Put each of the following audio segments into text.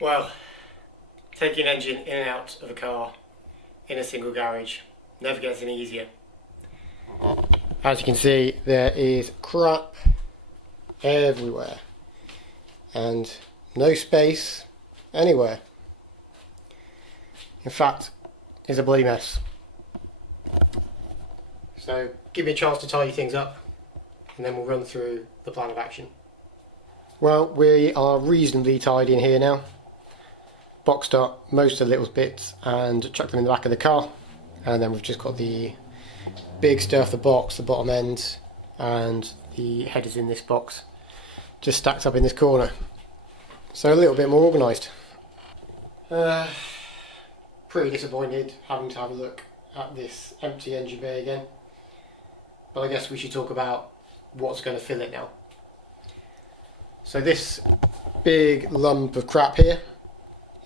Well, taking an engine in and out of a car in a single garage never gets any easier. As you can see, there is crap everywhere and no space anywhere. In fact, it's a bloody mess. So give me a chance to tidy things up and then we'll run through the plan of action. Well, we are reasonably tidy in here now. Boxed up most of the little bits and chucked them in the back of the car, and then we've just got the big stuff, the box, the bottom end and the headers in this box just stacked up in this corner, so a little bit more organised. Pretty disappointed having to have a look at this empty engine bay again, but I guess we should talk about what's going to fill it now. So this big lump of crap here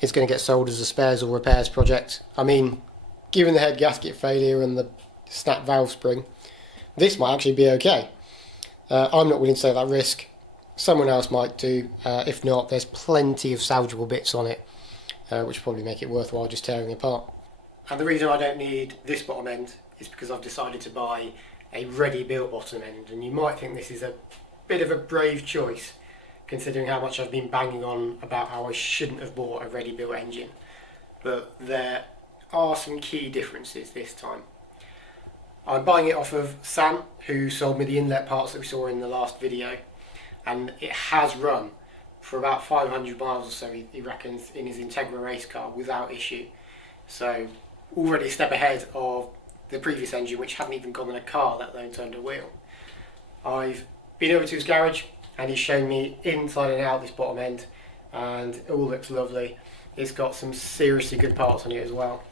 is going to get sold as a spares or repairs project. I mean, given the head gasket failure and the snap valve spring, this might actually be okay. I'm not willing to take that risk. Someone else might do. If not, there's plenty of salvageable bits on it, which will probably make it worthwhile just tearing it apart. And the reason I don't need this bottom end is because I've decided to buy a ready-built bottom end. And you might think this is a bit of a brave choice, considering how much I've been banging on about how I shouldn't have bought a ready-built engine. But there are some key differences this time. I'm buying it off of Sam, who sold me the inlet parts that we saw in the last video, and it has run for about 500 miles or so, he reckons, in his Integra race car without issue. So already a step ahead of the previous engine, which hadn't even gone in a car, let alone turned a wheel. I've been over to his garage and he's shown me inside and out this bottom end, and it all looks lovely. It's got some seriously good parts on it as well.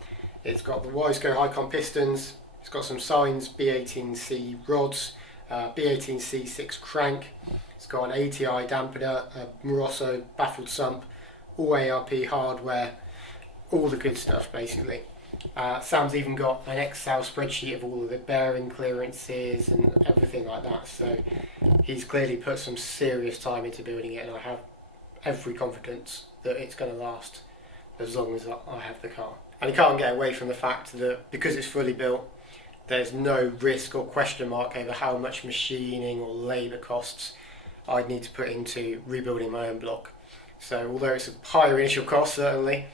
It's got the Wiseco Hicon pistons, it's got some Signs B18C rods, B18C6 crank, it's got an ATI dampener, a Moroso baffled sump, all ARP hardware, all the good stuff basically. Sam's even got an Excel spreadsheet of all of the bearing clearances and everything like that, so he's clearly put some serious time into building it, and I have every confidence that it's going to last as long as I have the car. And you can't get away from the fact that because it's fully built, there's no risk or question mark over how much machining or labour costs I'd need to put into rebuilding my own block. So although it's a higher initial cost, certainly,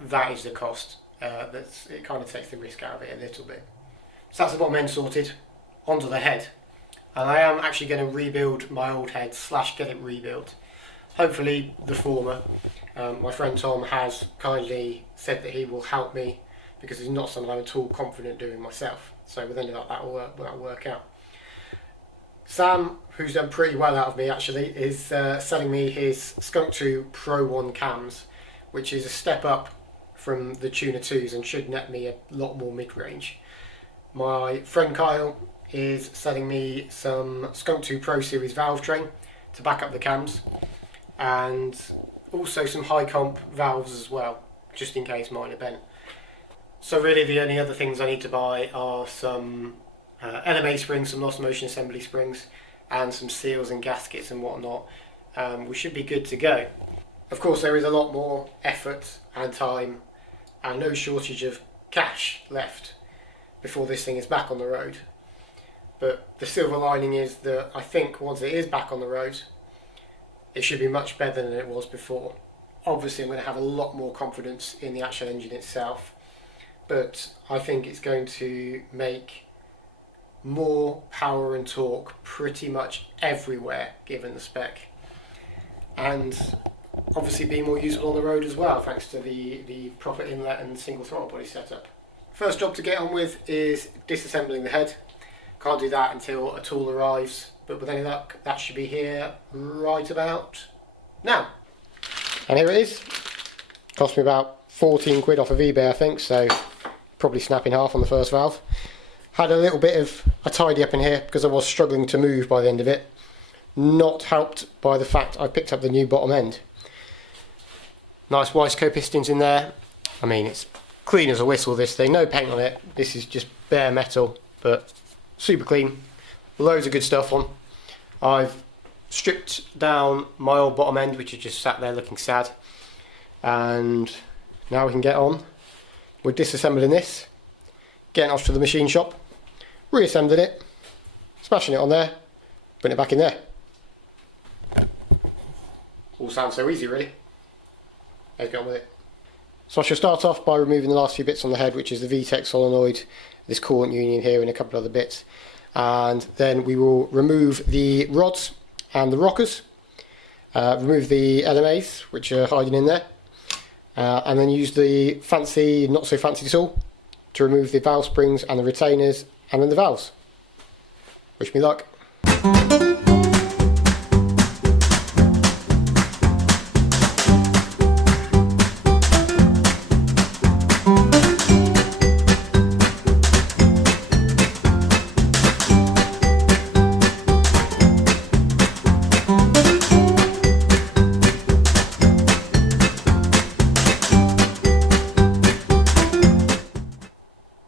that is the cost. It kind of takes the risk out of it a little bit. So that's the bottom end sorted. Onto the head. And I am actually going to rebuild my old head / get it rebuilt. Hopefully the former. My friend Tom has kindly said that he will help me because it's not something I'm at all confident doing myself. So with any of that will work out. Sam, who's done pretty well out of me actually, is selling me his Skunk 2 Pro 1 cams, which is a step up from the Tuner 2s and should net me a lot more mid-range. My friend Kyle is selling me some Skunk 2 Pro Series valve train to back up the cams, and also some high comp valves as well, just in case mine are bent. So really the only other things I need to buy are some LMA springs, some lost motion assembly springs, and some seals and gaskets and whatnot. We should be good to go. Of course there is a lot more effort and time and no shortage of cash left before this thing is back on the road. But the silver lining is that I think once it is back on the road, it should be much better than it was before. Obviously I'm going to have a lot more confidence in the actual engine itself, but I think it's going to make more power and torque pretty much everywhere given the spec, and obviously be more usable on the road as well thanks to the proper inlet and single throttle body setup. First job to get on with is disassembling the head. Can't do that until a tool arrives, but with any luck that should be here right about now. And here it is. Cost me about 14 quid off of eBay I think, so probably snap in half on the first valve. Had a little bit of a tidy up in here because I was struggling to move by the end of it. Not helped by the fact I picked up the new bottom end. Nice Wiseco pistons in there. I mean, it's clean as a whistle, this thing. No paint on it. This is just bare metal, but super clean. Loads of good stuff on. I've stripped down my old bottom end, which is just sat there looking sad. And now we can get on with disassembling this, getting off to the machine shop, reassembling it, smashing it on there, putting it back in there. All sounds so easy really. Let's get on with it. So I shall start off by removing the last few bits on the head, which is the VTEC solenoid, this coolant union here and a couple of other bits. And then we will remove the rods and the rockers, remove the LMAs which are hiding in there, and then use the fancy, not so fancy tool to remove the valve springs and the retainers and then the valves. Wish me luck.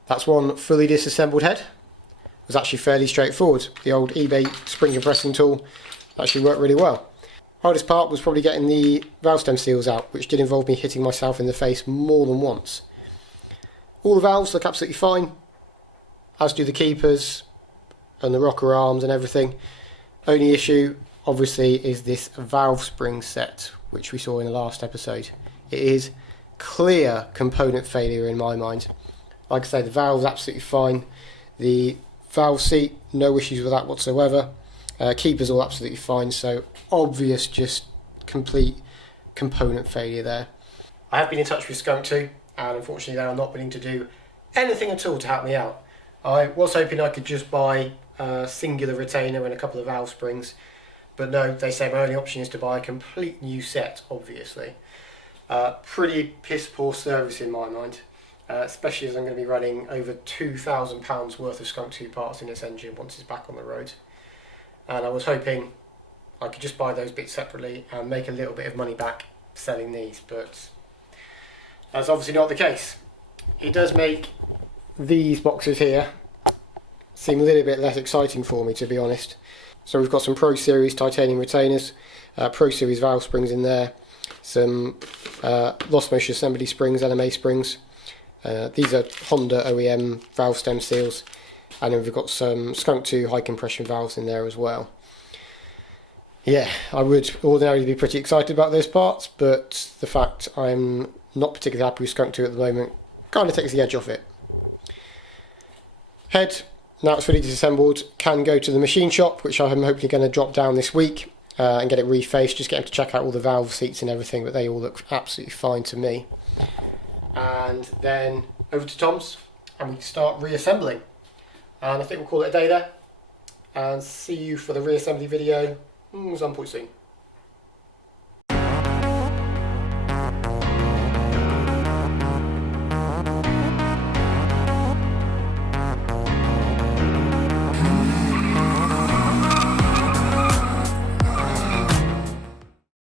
That's one fully disassembled head. It was actually fairly straightforward. The old eBay spring compressing tool actually worked really well. Hardest part was probably getting the valve stem seals out, which did involve me hitting myself in the face more than once. All the valves look absolutely fine, as do the keepers and the rocker arms and everything. Only issue obviously is this valve spring set, which we saw in the last episode. It is clear component failure in my mind. Like I say, the valve's absolutely fine. The valve seat, no issues with that whatsoever. Keeper's all absolutely fine, so obvious just complete component failure there. I have been in touch with Skunk 2, and unfortunately they are not willing to do anything at all to help me out. I was hoping I could just buy a singular retainer and a couple of valve springs, but no, they say my only option is to buy a complete new set, obviously. Pretty piss poor service in my mind. Especially as I'm going to be running over £2,000 worth of Skunk 2 parts in this engine once it's back on the road. And I was hoping I could just buy those bits separately and make a little bit of money back selling these, but that's obviously not the case. It does make these boxes here seem a little bit less exciting for me, to be honest. So we've got some Pro Series titanium retainers, Pro Series valve springs in there, some Lost Motion assembly springs, LMA springs. These are Honda OEM valve stem seals, and then we've got some Skunk 2 high compression valves in there as well. Yeah, I would ordinarily be pretty excited about those parts, but the fact I'm not particularly happy with Skunk 2 at the moment kind of takes the edge off it. Head, now it's fully disassembled, can go to the machine shop, which I'm hopefully going to drop down this week and get it refaced, just get them to check out all the valve seats and everything, but they all look absolutely fine to me. And then over to Tom's and we can start reassembling, and I think we'll call it a day there and see you for the reassembly video some point soon.